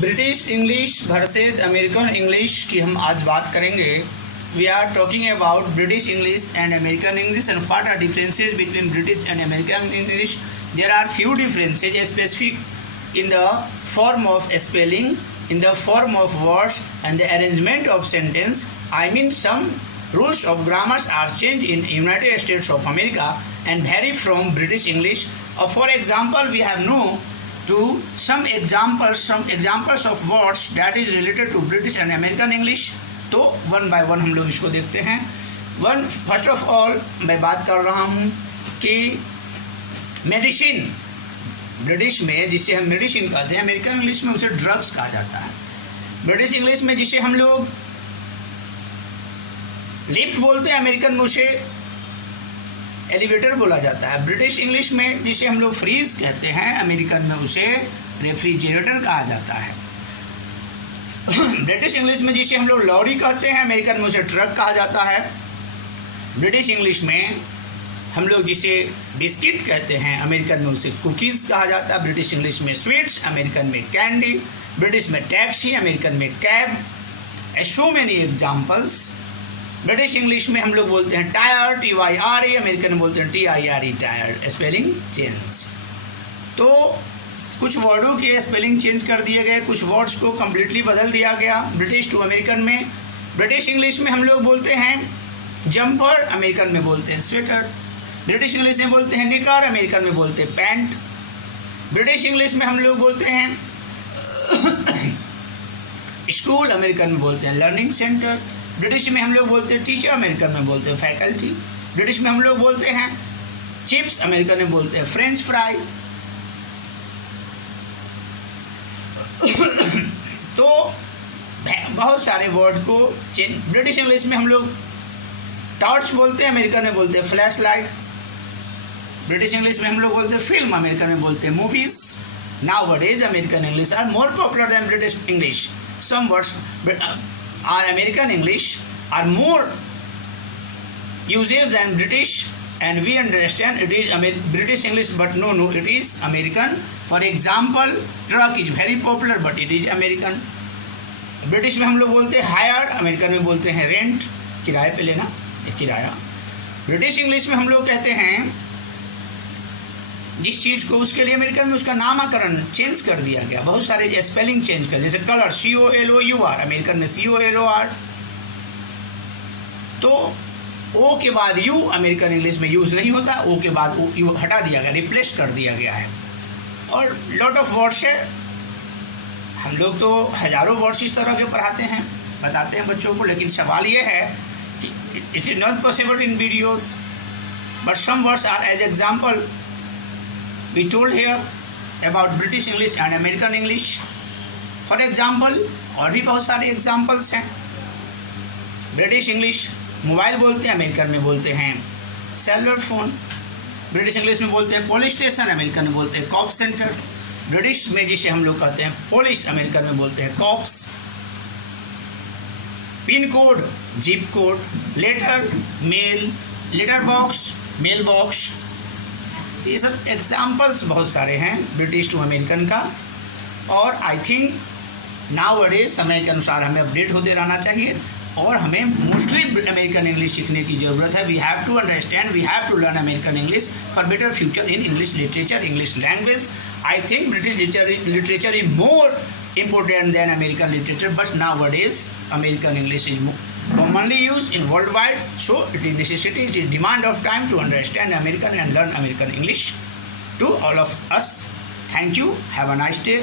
British English versus American English की हम आज बात करेंगे. We are talking about British English and American English and what are differences between British and American English. There are few differences specific in the form of spelling, in the form of words and the arrangement of sentence. I mean some rules of grammar are changed in United States of America and vary from British English. For example, we have no to some examples of words that is related to British and American English. तो one by one हम लोग इसको देखते हैं. First of all मैं बात कर रहा हूँ कि मेडिसिन ब्रिटिश में जिसे हम मेडिसिन कहते हैं, अमेरिकन इंग्लिश में उसे ड्रग्स कहा जाता है. ब्रिटिश इंग्लिश में जिसे हम लोग लिफ्ट बोलते हैं, अमेरिकन में उसे एलिवेटर बोला जाता है. ब्रिटिश इंग्लिश में जिसे हम लोग फ्रीज कहते हैं, अमेरिकन में उसे रेफ्रिजरेटर कहा जाता है. ब्रिटिश इंग्लिश में जिसे हम लोग लॉरी कहते हैं, अमेरिकन में उसे ट्रक कहा जाता है. ब्रिटिश इंग्लिश में हम लोग जिसे बिस्किट कहते हैं, अमेरिकन में उसे कुकीज़ कहा जाता है. ब्रिटिश इंग्लिश में स्वीट्स, अमेरिकन में कैंडी. ब्रिटिश में टैक्सी, अमेरिकन में cab. So many examples. British English में हम लोग बोलते हैं टायर, TYRE, अमेरिकन में बोलते हैं TIRE, टायर. Spelling change. तो कुछ वर्डों के स्पेलिंग चेंज कर दिए गए, कुछ वर्ड्स को कम्प्लीटली बदल दिया गया ब्रिटिश टू अमेरिकन में. ब्रिटिश इंग्लिश में हम लोग बोलते हैं जंपर, अमेरिकन में बोलते हैं स्वेटर. ब्रिटिश इंग्लिश में बोलते हैं निकर, अमेरिकन में बोलते हैं पैंट. ब्रिटिश इंग्लिश में हम लोग बोलते हैं स्कूल, अमेरिकन में बोलते हैं लर्निंग सेंटर. ब्रिटिश में हम लोग बोलते हैं टीचर, अमेरिकन में बोलते हैं फैकल्टी. ब्रिटिश में हम लोग बोलते हैं चिप्स, अमेरिकन में बोलते हैं फ्रेंच फ्राई. तो बहुत सारे वर्ड को चेंज. ब्रिटिश इंग्लिश में हम लोग टॉर्च बोलते हैं, अमेरिकन में बोलते हैं फ्लैश लाइट. ब्रिटिश इंग्लिश में हम लोग बोलते हैं फिल्म, अमेरिकन में बोलते हैं movies. Nowadays American English are more popular than British English. Some words are American English are more usage than British, and we understand it is British English, but no, it is American. For example, truck is very popular, but it is American. British में हम लोग बोलते हैं higher, American में बोलते हैं rent, किराए पे लेना, किराया. ब्रिटिश इंग्लिश में हम लोग कहते हैं जिस चीज़ को, उसके लिए अमेरिकन में उसका नामकरण चेंज कर दिया गया, बहुत सारे स्पेलिंग चेंज कर. जैसे कलर COLOUR, अमेरिकन में COLOR. तो ओ के बाद यू अमेरिकन इंग्लिश में यूज़ नहीं होता, ओ के बाद यू हटा दिया गया, रिप्लेस कर दिया गया है. और लॉट ऑफ वर्ड्स है. हम लोग तो हज़ारों वर्ड्स इस तरह के पढ़ाते हैं, बताते हैं बच्चों को. लेकिन सवाल ये है कि it is not possible in videos, but some words are as example we told here about British English and American English. For example, और भी बहुत सारे एग्जाम्पल्स हैं. ब्रिटिश इंग्लिश मोबाइल बोलते हैं, अमेरिकन में बोलते हैं सेलुलर फ़ोन. ब्रिटिश इंग्लिश में बोलते हैं पुलिस स्टेशन, अमेरिकन में बोलते हैं कॉप सेंटर. ब्रिटिश में जिसे हम लोग कहते हैं पुलिस, अमेरिकन में बोलते हैं cops. Pin code, zip code. Letter, mail, letter box, mail box. ये सब एग्जाम्पल्स बहुत सारे हैं ब्रिटिश टू अमेरिकन का. और आई थिंक नाउअडेज समय के अनुसार हमें अपडेट होते रहना चाहिए, और हमें मोस्टली अमेरिकन इंग्लिश सीखने की ज़रूरत है. We have to understand, we have to learn American English for better future in English literature, English language. I think British literature is more important than American literature, but nowadays American English is commonly used in worldwide, so it is necessity, it is demand of time to understand American and learn American English to all of us. Thank you, have a nice day.